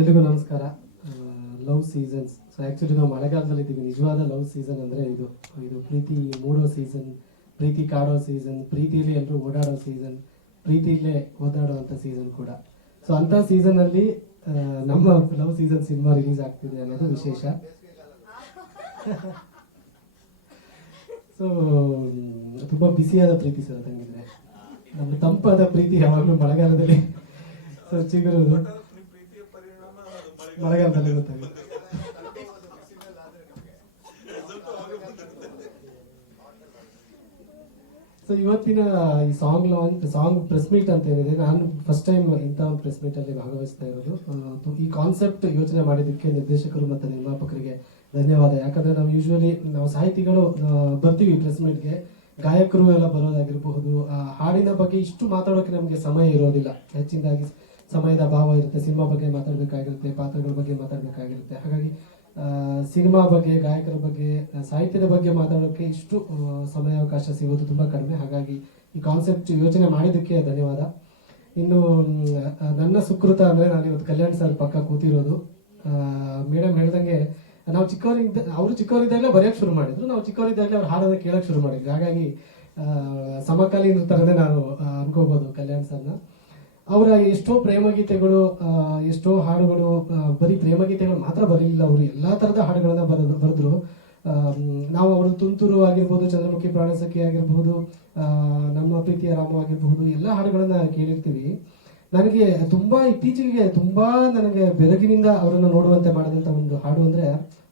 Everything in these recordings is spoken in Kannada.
ಎಲ್ರಿಗೂ ನಮಸ್ಕಾರ. Love seasons. ಸೊ ಆ್ಯಕ್ಚುಲಿ ನಾವು ಮಳೆಗಾಲದಲ್ಲಿ ಇದ್ದೀವಿ. ನಿಜವಾದ ಲವ್ ಸೀಸನ್ ಅಂದರೆ ಇದು ಇದು ಪ್ರೀತಿ ಮೂಡೋ ಸೀಸನ್, ಪ್ರೀತಿ ಕಾಡೋ ಸೀಸನ್, ಪ್ರೀತಿಯಲ್ಲಿ ಎಲ್ಲರೂ ಓಡಾಡೋ ಸೀಸನ್, ಪ್ರೀತಿಯಲ್ಲೇ ಓದಾಡುವಂಥ ಸೀಸನ್ ಕೂಡ. ಸೊ ಅಂಥ ಸೀಸನಲ್ಲಿ ನಮ್ಮ ಲವ್ ಸೀಸನ್ ಸಿನಿಮಾ ರಿಲೀಸ್ ಆಗ್ತಿದೆ ಅನ್ನೋದು ವಿಶೇಷ. ಸೊ ತುಂಬ ಬಿಸಿಯಾದ ಪ್ರೀತಿ ಸರ್. ತಂಗಿದ್ರೆ ನಮ್ಮ ತಂಪಾದ ಪ್ರೀತಿ ಯಾವಾಗಲೂ ಮಳೆಗಾಲದಲ್ಲಿ ಸೊ ಚಿಗುರೋದು ಮಳೆಗಾಲದಲ್ಲಿ ಗೊತ್ತಾಗುತ್ತೆ. ಸೊ ಇವತ್ತಿನ ಈ ಸಾಂಗ್ ಪ್ರೆಸ್ ಮೀಟ್ ಅಂತ ಏನಿದೆ, ನಾನು ಫಸ್ಟ್ ಟೈಮ್ ಇಂಥ ಒಂದು ಪ್ರೆಸ್ ಮೀಟ್ ಅಲ್ಲಿ ಭಾಗವಹಿಸ್ತಾ ಇರೋದು. ಈ ಕಾನ್ಸೆಪ್ಟ್ ಯೋಚನೆ ಮಾಡಿದ್ದಕ್ಕೆ ನಿರ್ದೇಶಕರು ಮತ್ತು ನಿರ್ಮಾಪಕರಿಗೆ ಧನ್ಯವಾದ. ಯಾಕಂದ್ರೆ ನಾವು ಸಾಹಿತಿಗಳು ಬರ್ತೀವಿ ಪ್ರೆಸ್ ಮೀಟ್ಗೆ, ಗಾಯಕರು ಎಲ್ಲ ಬರೋದಾಗಿರಬಹುದು, ಹಾಡಿನ ಬಗ್ಗೆ ಇಷ್ಟು ಮಾತಾಡೋಕೆ ನಮಗೆ ಸಮಯ ಇರೋದಿಲ್ಲ. ಹೆಚ್ಚಿನದಾಗಿ ಸಮಯದ ಅಭಾವ ಇರುತ್ತೆ. ಸಿನಿಮಾ ಬಗ್ಗೆ ಮಾತಾಡಬೇಕಾಗಿರುತ್ತೆ, ಪಾತ್ರಗಳ ಬಗ್ಗೆ ಮಾತಾಡಬೇಕಾಗಿರುತ್ತೆ. ಹಾಗಾಗಿ ಸಿನಿಮಾ ಬಗ್ಗೆ, ಗಾಯಕರ ಬಗ್ಗೆ, ಸಾಹಿತ್ಯದ ಬಗ್ಗೆ ಮಾತಾಡೋಕೆ ಇಷ್ಟು ಸಮಯಾವಕಾಶ ಸಿಗೋದು ತುಂಬಾ ಕಡಿಮೆ. ಹಾಗಾಗಿ ಈ ಕಾನ್ಸೆಪ್ಟ್ ಯೋಚನೆ ಮಾಡಿದ್ದಕ್ಕೆ ಧನ್ಯವಾದ. ಇನ್ನು ನನ್ನ ಸುಕೃತ ಅಂದ್ರೆ ನಾನು ಇವತ್ತು ಕಲ್ಯಾಣ್ ಸರ್ ಪಕ್ಕ ಕೂತಿರೋದು. ಮೇಡಮ್ ಹೇಳ್ದಂಗೆ ನಾವು ಅವರು ಚಿಕ್ಕವರಿದ್ದಾಗಲೇ ಬರೆಯಕ್ಕೆ ಶುರು ಮಾಡಿದ್ರು, ನಾವು ಚಿಕ್ಕವರಿದ್ದಾಗಲೇ ಅವ್ರ ಹಾಡನ್ನ ಕೇಳಕ್ ಶುರು ಮಾಡಿದ್ವಿ. ಹಾಗಾಗಿ ಸಮಕಾಲೀನ ಥರನೇ ನಾನು ಅನ್ಕೋಬಹುದು ಕಲ್ಯಾಣ್ ಸರ್ನ. ಅವರ ಎಷ್ಟೋ ಪ್ರೇಮಗೀತೆಗಳು, ಎಷ್ಟೋ ಹಾಡುಗಳು, ಬರೀ ಪ್ರೇಮಗೀತೆಗಳು ಮಾತ್ರ ಬರಲಿಲ್ಲ, ಅವರು ಎಲ್ಲಾ ತರದ ಹಾಡುಗಳನ್ನ ಬರೆದ್ರು. ನಾವು ಅವರು ತುಂತುರು ಆಗಿರ್ಬೋದು, ಚಂದ್ರಮುಖಿ ಪ್ರಾಣಸಖಿ ಆಗಿರ್ಬಹುದು, ನಮ್ಮ ಪ್ರೀತಿಯ ರಾಮ ಆಗಿರ್ಬಹುದು, ಎಲ್ಲ ಹಾಡುಗಳನ್ನ ಕೇಳಿರ್ತೀವಿ. ನನಗೆ ಇತ್ತೀಚೆಗೆ ತುಂಬಾ ನನಗೆ ಬೆರಗಿನಿಂದ ಅವರನ್ನು ನೋಡುವಂತೆ ಮಾಡಿದಂತ ಒಂದು ಹಾಡು ಅಂದ್ರೆ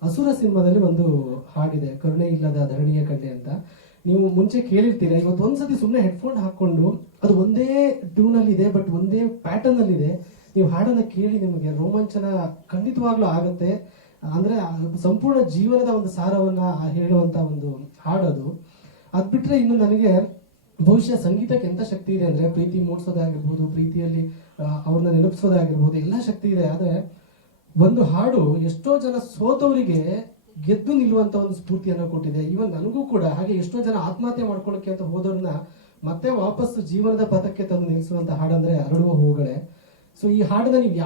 ಅಸುರ ಸಿನಿಮಾದಲ್ಲಿ ಒಂದು ಹಾಡಿದೆ, ಕರುಣೆ ಇಲ್ಲದ ಧರಣಿಯ ಕಣ್ಣೆ ಅಂತ. ನೀವು ಮುಂಚೆ ಕೇಳಿರ್ತೀರ. ಇವತ್ತು ಒಂದ್ಸತಿ ಸುಮ್ಮನೆ ಹೆಡ್ಫೋನ್ ಹಾಕೊಂಡು, ಅದು ಒಂದೇ ಟ್ಯೂನ್ ಅಲ್ಲಿ ಇದೆ, ಬಟ್ ಒಂದೇ ಪ್ಯಾಟರ್ನ್ ಅಲ್ಲಿ ಇದೆ. ನೀವು ಹಾಡನ್ನ ಕೇಳಿ, ನಿಮಗೆ ರೋಮಾಂಚನ ಖಂಡಿತವಾಗ್ಲೂ ಆಗುತ್ತೆ. ಅಂದ್ರೆ ಸಂಪೂರ್ಣ ಜೀವನದ ಒಂದು ಸಾರವನ್ನ ಹೇಳುವಂತ ಒಂದು ಹಾಡದು. ಅದ್ ಬಿಟ್ರೆ ಇನ್ನು ನನಗೆ ಬಹುಶಃ ಸಂಗೀತಕ್ಕೆ ಎಂತ ಶಕ್ತಿ ಇದೆ ಅಂದ್ರೆ, ಪ್ರೀತಿ ಮೂಡಿಸೋದಾಗಿರ್ಬೋದು, ಪ್ರೀತಿಯಲ್ಲಿ ಅವ್ರನ್ನ ನೆನಪಿಸೋದಾಗಿರ್ಬೋದು, ಎಲ್ಲ ಶಕ್ತಿ ಇದೆ. ಆದ್ರೆ ಒಂದು ಹಾಡು ಎಷ್ಟೋ ಜನ ಸೋತವರಿಗೆ ಗೆದ್ದು ನಿಲ್ಲುವಂತ ಒಂದು ಸ್ಫೂರ್ತಿಯನ್ನ ಕೊಟ್ಟಿದೆ. ಈವನ್ ನನಗೂ ಕೂಡ ಹಾಗೆ. ಎಷ್ಟೋ ಜನ ಆತ್ಮಹತ್ಯೆ ಮಾಡ್ಕೊಳ್ಳೋಕೆ ಅಂತ ಹೋದವ್ರನ್ನ ಮತ್ತೆ ವಾಪಸ್ ಜೀವನದ ಪಥಕ್ಕೆ ತಂದು ನಿಲ್ಲಿಸುವಂತ ಹಾಡಂದ್ರೆ ಅರಳುವ ಹೂಗಳೇ. ಸೊ ಈ ಹಾಡನ್ನ ನೀವು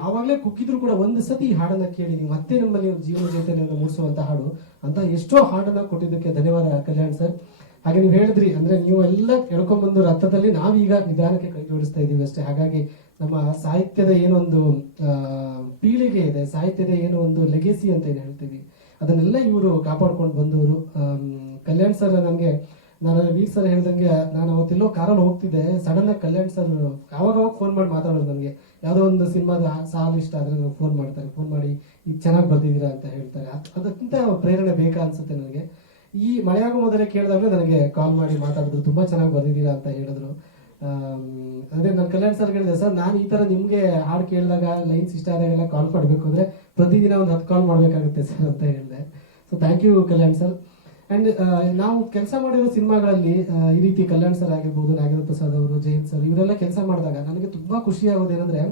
ಯಾವಾಗ್ಲೇ ಕುಕ್ಕಿದ್ರು ಕೂಡ ಒಂದು ಸತಿ ಈ ಹಾಡನ್ನ ಕೇಳಿ, ನೀವು ಮತ್ತೆ ನಿಮ್ಮಲ್ಲಿ ಜೀವನ ಚೈತನ್ಯವನ್ನು ಮೂಡಿಸುವಂತ ಹಾಡು ಅಂತ ಎಷ್ಟೋ ಹಾಡನ್ನ ಕೊಟ್ಟಿದ್ದಕ್ಕೆ ಧನ್ಯವಾದ ಕಲ್ಯಾಣ್ ಸರ್. ಹಾಗೆ ನೀವು ಹೇಳಿದ್ರಿ ಅಂದ್ರೆ, ನೀವು ಎಲ್ಲ ಎಳ್ಕೊಂಡ್ಬಂದು ರಥದಲ್ಲಿ ನಾವೀಗ ನಿಧಾನಕ್ಕೆ ಕೈ ಜೋಡಿಸ್ತಾ ಇದೀವಿ ಅಷ್ಟೇ. ಹಾಗಾಗಿ ನಮ್ಮ ಸಾಹಿತ್ಯದ ಏನೊಂದು ಪೀಳಿಗೆ ಇದೆ, ಸಾಹಿತ್ಯದ ಏನೋ ಒಂದು ಲೆಗೆಸಿ ಅಂತ ಏನು ಹೇಳ್ತೀವಿ, ಅದನ್ನೆಲ್ಲ ಇವರು ಕಾಪಾಡ್ಕೊಂಡು ಬಂದವರು. ಕಲ್ಯಾಣ್ ಸರ್ ನನಗೆ, ನಾನು ವೀರ್ ಸರ್ ಹೇಳ್ದಂಗೆ, ನಾನು ಅವತ್ತೆಲ್ಲೋ ಕಾರಲ್ಲಿ ಹೋಗ್ತಿದ್ದೆ, ಸಡನ್ ಆಗಿ ಕಲ್ಯಾಣ್ ಸರ್ ಅವಾಗ ಫೋನ್ ಮಾಡಿ ಮಾತಾಡೋದು. ನನಗೆ ಯಾವುದೋ ಒಂದು ಸಿನಿಮಾದ ಸಾಲು ಇಷ್ಟ ಆದ್ರೆ ನನಗೆ ಫೋನ್ ಮಾಡಿ ಇದು ಚೆನ್ನಾಗಿ ಬರ್ದಿದ್ದೀರಾ ಅಂತ ಹೇಳ್ತಾರೆ. ಅದಕ್ಕಿಂತ ಪ್ರೇರಣೆ ಬೇಕಾ ಅನ್ಸುತ್ತೆ ನನಗೆ. ಈ ಮಳೆಯಾಗೋ ಮೊದಲೇ ಕೇಳಿದಾಗಲೂ ನನಗೆ ಕಾಲ್ ಮಾಡಿ ಮಾತಾಡಿದ್ರು, ತುಂಬಾ ಚೆನ್ನಾಗಿ ಬರ್ದಿದ್ದೀರಾ ಅಂತ ಹೇಳಿದ್ರು. ಅದೇ ನಾನು ಕಲ್ಯಾಣ್ ಸರ್ ಹೇಳಿದೆ, ಸರ್ ನಾನು ಈ ತರ ನಿಮ್ಗೆ ಹಾಡು ಕೇಳಿದಾಗ, ಲೈನ್ಸ್ ಇಷ್ಟ ಆದಾಗೆಲ್ಲ ಕಾಲ್ ಮಾಡಬೇಕು ಅಂದ್ರೆ ಪ್ರತಿದಿನ ಒಂದು 10 ಕಾಲ್ ಮಾಡ್ಬೇಕಾಗುತ್ತೆ ಸರ್ ಅಂತ ಹೇಳಿದೆ. So thank you Kalyan sir. And ನಾವು ಕೆಲಸ ಮಾಡಿರೋ ಸಿನಿಮಾಗಳಲ್ಲಿ ಈ ರೀತಿ ಕಲ್ಯಾಣ್ ಸರ್ ಆಗಿರ್ಬೋದು, ನಾಗೇಂದ್ರ ಪ್ರಸಾದ್ ಅವರು, ಜಯಂತ್ ಸರ್, ಇವರೆಲ್ಲ ಕೆಲಸ ಮಾಡಿದಾಗ ನನಗೆ ತುಂಬಾ ಖುಷಿ ಆಗೋದೇನಂದ್ರೆ,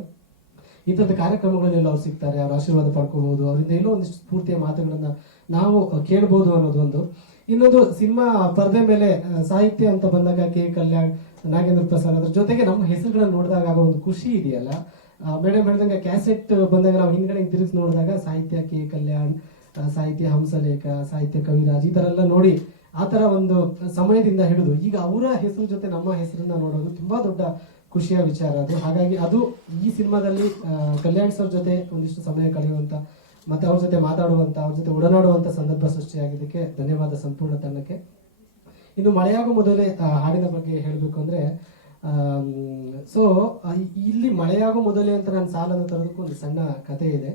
ಇಂಥದ್ದು ಕಾರ್ಯಕ್ರಮಗಳನ್ನೆಲ್ಲ ಅವ್ರು ಸಿಗ್ತಾರೆ, ಅವ್ರ ಆಶೀರ್ವಾದ ಪಡ್ಕೋಬಹುದು, ಅವರಿಂದ ಎಲ್ಲೋ ಒಂದಿಷ್ಟು ಸ್ಫೂರ್ತಿಯ ಮಾತುಗಳನ್ನ ನಾವು ಕೇಳ್ಬೋದು ಅನ್ನೋದು ಒಂದು. ಇನ್ನೊಂದು, ಸಿನಿಮಾ ಪರದೆ ಮೇಲೆ ಸಾಹಿತ್ಯ ಅಂತ ಬಂದಾಗ ಕೆ ಕಲ್ಯಾಣ್, ನಾಗೇಂದ್ರ ಪ್ರಸಾದ್, ಅದ್ರ ಜೊತೆಗೆ ನಮ್ಮ ಹೆಸರುಗಳನ್ನ ನೋಡಿದಾಗ ಆಗೋ ಒಂದು ಖುಷಿ ಇದೆಯಲ್ಲ. ಮೇಡಮ್ ಹೇಳ್ದಂಗೆ ಕ್ಯಾಸೆಟ್ ಬಂದಾಗ ನಾವು ಹಿಂದ್ಗಡೆ ತಿರುಗಿಸಿ ನೋಡಿದಾಗ ಸಾಹಿತ್ಯ ಕೆ ಕಲ್ಯಾಣ್, ಸಾಹಿತ್ಯ ಹಂಸಲೇಖ, ಸಾಹಿತ್ಯ ಕವಿರಾಜ್, ಈ ತರ ಎಲ್ಲ ನೋಡಿ, ಆ ತರ ಒಂದು ಸಮಯದಿಂದ ಹಿಡಿದು ಈಗ ಅವರ ಹೆಸರು ಜೊತೆ ನಮ್ಮ ಹೆಸರನ್ನ ನೋಡೋದು ತುಂಬಾ ದೊಡ್ಡ ಖುಷಿಯ ವಿಚಾರ ಅದು. ಹಾಗಾಗಿ ಅದು ಈ ಸಿನಿಮಾದಲ್ಲಿ ಕಲ್ಯಾಣ್ ಸರ್ ಜೊತೆ ಒಂದಿಷ್ಟು ಸಮಯ ಕಳೆಯುವಂತ, ಮತ್ತೆ ಅವ್ರ ಜೊತೆ ಮಾತಾಡುವಂತ, ಅವ್ರ ಜೊತೆ ಒಡನಾಡುವಂತ ಸಂದರ್ಭ ಸೃಷ್ಟಿಯಾಗಿದ್ದಕ್ಕೆ ಧನ್ಯವಾದ ಸಂಪೂರ್ಣ ತಂಡಕ್ಕೆ. ಇನ್ನು ಮಳೆಯಾಗೋ ಮೊದಲೇ ಹಾಡಿನ ಬಗ್ಗೆ ಹೇಳಬೇಕು ಅಂದ್ರೆ, ಸೊ ಇಲ್ಲಿ ಮಳೆಯಾಗೋ ಮೊದಲೇ ಅಂತ ನಾನು ಸಾಲನ್ನು ತರೋದಕ್ಕೂ ಒಂದು ಸಣ್ಣ ಕಥೆ ಇದೆ.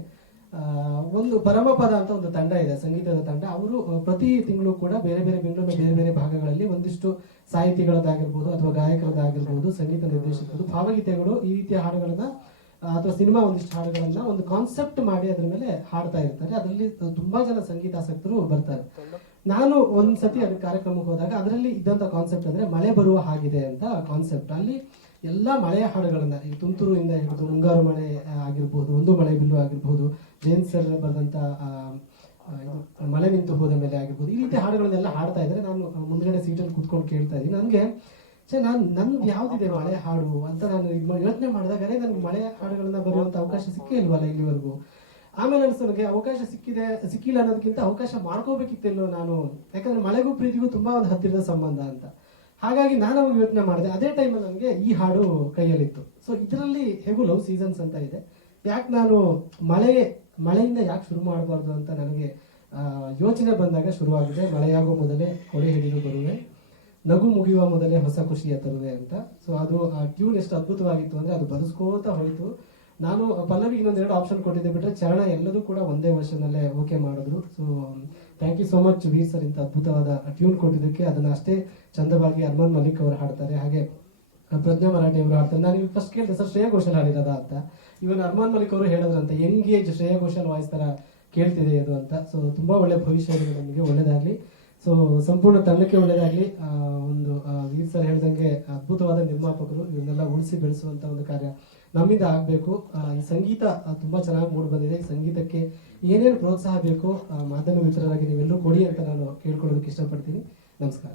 ಒಂದು ಪರಮಪದ ಅಂತ ಒಂದು ತಂಡ ಇದೆ, ಸಂಗೀತದ ತಂಡ. ಅವರು ಪ್ರತಿ ತಿಂಗಳು ಕೂಡ ಬೆಂಗಳೂರಿನ ಬೇರೆ ಬೇರೆ ಭಾಗಗಳಲ್ಲಿ ಒಂದಿಷ್ಟು ಸಾಹಿತಿಗಳದ್ದಾಗಿರ್ಬೋದು ಅಥವಾ ಗಾಯಕರದ್ದಾಗಿರ್ಬೋದು, ಸಂಗೀತ ನಿರ್ದೇಶಕರು, ಭಾವಗೀತೆಗಳು, ಈ ರೀತಿಯ ಹಾಡುಗಳನ್ನ ಅಥವಾ ಸಿನಿಮಾ ಒಂದಿಷ್ಟು ಹಾಡುಗಳನ್ನ ಒಂದು ಕಾನ್ಸೆಪ್ಟ್ ಮಾಡಿ ಅದ್ರ ಮೇಲೆ ಹಾಡ್ತಾ ಇರ್ತಾರೆ. ಅದರಲ್ಲಿ ತುಂಬಾ ಜನ ಸಂಗೀತಾಸಕ್ತರು ಬರ್ತಾರೆ. ನಾನು ಒಂದ್ಸತಿ ಅದಕ್ಕೆ ಕಾರ್ಯಕ್ರಮಕ್ಕೆ ಹೋದಾಗ ಅದರಲ್ಲಿ ಇದ್ದಂತ ಕಾನ್ಸೆಪ್ಟ್ ಅಂದ್ರೆ ಮಳೆ ಬರುವ ಹಾಗಿದೆ ಅಂತ ಕಾನ್ಸೆಪ್ಟ್. ಅಲ್ಲಿ ಎಲ್ಲಾ ಮಳೆಯ ಹಾಡುಗಳನ್ನ, ಈ ತುಂತುರು ಇಂದ ಹಿಡಿದು ಮುಂಗಾರು ಮಳೆ ಆಗಿರ್ಬೋದು, ಒಂದು ಮಳೆ ಬಿಲ್ಲು ಆಗಿರ್ಬೋದು, ಜಯಂತ್ ಸರ್ ಬರೆದಂತ ಮಳೆ ನಿಂತು ಹೋದ ಮೇಲೆ ಆಗಿರ್ಬೋದು, ಈ ರೀತಿ ಹಾಡುಗಳನ್ನೆಲ್ಲ ಹಾಡ್ತಾ ಇದ್ರೆ ನಾನು ಮುಂದ್ಗಡೆ ಸೀಟಲ್ಲಿ ಕೂತ್ಕೊಂಡು ಕೇಳ್ತಾ ಇದ್ದೀನಿ. ನನಗೆ ನಾನು ನನ್ಗೆ ಯಾವ್ದಿದೆ ಮಳೆ ಹಾಡು ಅಂತ ನಾನು ಯೋಚನೆ ಮಾಡಿದಾಗ ನನ್ಗೆ ಮಳೆ ಹಾಡುಗಳನ್ನ ಬರೆಯುವಂತ ಅವಕಾಶ ಸಿಕ್ಕೇ ಇಲ್ವಲ್ಲ ಇಲ್ಲಿವರೆಗೂ. ಆಮೇಲೆ ಅನ್ಸು ನನಗೆ ಅವಕಾಶ ಸಿಕ್ಕಿಲ್ಲ ಅನ್ನೋದಕ್ಕಿಂತ ಅವಕಾಶ ಮಾಡ್ಕೋಬೇಕಿತ್ತೆಲ್ಲೋ ನಾನು, ಯಾಕಂದ್ರೆ ಮಳೆಗೂ ಪ್ರೀತಿಗೂ ತುಂಬಾ ಒಂದು ಹತ್ತಿರದ ಸಂಬಂಧ ಅಂತ. ಹಾಗಾಗಿ ನಾನು ಅವಾಗ ಯೋಚನೆ ಮಾಡಿದೆ. ಅದೇ ಟೈಮಲ್ಲಿ ನನಗೆ ಈ ಹಾಡು ಕೈಯಲ್ಲಿತ್ತು. ಸೊ ಇದರಲ್ಲಿ ಹೇಗೂ ಲವ್ ಸೀಸನ್ಸ್ ಅಂತ ಇದೆ. ಯಾಕೆ ನಾನು ಮಳೆಯಿಂದ ಯಾಕೆ ಶುರು ಮಾಡಬಾರ್ದು ಅಂತ ನನಗೆ ಯೋಚನೆ ಬಂದಾಗ ಶುರುವಾಗಿದೆ. ಮಳೆಯಾಗೋ ಮೊದಲೇ ಕೊಡೆ ಹಿಡಿದು ಬರುವೆ, ನಗು ಮುಗಿಯುವ ಮೊದಲೇ ಹೊಸ ಖುಷಿಯ ತರುವೆ ಅಂತ. ಸೊ ಅದು ಆ ಟ್ಯೂನ್ ಎಷ್ಟು ಅದ್ಭುತವಾಗಿತ್ತು ಅಂದ್ರೆ ಅದು ಬರೆಸ್ಕೋತಾ ಹೋಯ್ತು. ನಾನು ಪಲ್ಲವಿಗೆ ಇನ್ನೊಂದೆರಡು ಆಪ್ಷನ್ ಕೊಟ್ಟಿದ್ದೆ ಬಿಟ್ರೆ ಚರಣ ಎಲ್ಲದೂ ಕೂಡ ಒಂದೇ ವರ್ಷನಲ್ಲೇ ಓಕೆ ಮಾಡಿದ್ರು. So thank you so much Veer sir, ಇಂಥ ಅದ್ಭುತವಾದ ಟ್ಯೂನ್ ಕೊಟ್ಟಿದ್ದಕ್ಕೆ. ಅದನ್ನ ಅಷ್ಟೇ ಚಂದವಾಗಿ ಅರ್ಮಾನ್ ಮಲಿಕ್ ಅವರು ಹಾಡ್ತಾರೆ, ಹಾಗೆ ಪ್ರಜ್ಞಾ ಮರಾಠಿ ಅವರು ಹಾಡ್ತಾರೆ. ನಾನು ಫಸ್ಟ್ ಕೇಳಿದೆ ಸರ್ ಶ್ರೇಯಾ ಘೋಷಾಲ್ ಹಾಡಿರೋದಾ ಅಂತ. ಇವನ್ ಅರ್ಮಾನ್ ಮಲಿಕ್ ಅವರು ಹೇಳಿದ್ರಂತೆ ಎಂಗೇಜ್ ಶ್ರೇಯಾ ಘೋಷಾಲ್ ವಾಯ್ಸ್ ತರ ಕೇಳ್ತಿದೆ ಇದು ಅಂತ. ಸೊ ತುಂಬಾ ಒಳ್ಳೆ ಭವಿಷ್ಯ ಇದೆ ನಮಗೆ, ಒಳ್ಳೇದಾಗ್ಲಿ. ಸೊ ಸಂಪೂರ್ಣ ತಂಡಕ್ಕೆ ಒಳ್ಳೇದಾಗ್ಲಿ. ಒಂದು ವೀರ್ ಸರ್ ಹೇಳ್ದಂಗೆ ಅದ್ಭುತವಾದ ನಿರ್ಮಾಪಕರು ಇವನ್ನೆಲ್ಲ ಉಳಿಸಿ ಬೆಳೆಸುವಂತ ಒಂದು ಕಾರ್ಯ ನಮ್ಮಿಂದ ಆಗ್ಬೇಕು. ಈ ಸಂಗೀತ ತುಂಬಾ ಚೆನ್ನಾಗಿ ಮೂಡ್ ಬಂದಿದೆ. ಈ ಸಂಗೀತಕ್ಕೆ ಏನೇನು ಪ್ರೋತ್ಸಾಹ ಬೇಕು ಮಾಧ್ಯಮ ಮಿತ್ರರಾಗಿ ನೀವೆಲ್ಲರೂ ಕೊಡಿ ಅಂತ ನಾನು ಕೇಳ್ಕೊಳ್ಳೋದಕ್ಕೆ ಇಷ್ಟಪಡ್ತೀನಿ. ನಮಸ್ಕಾರ.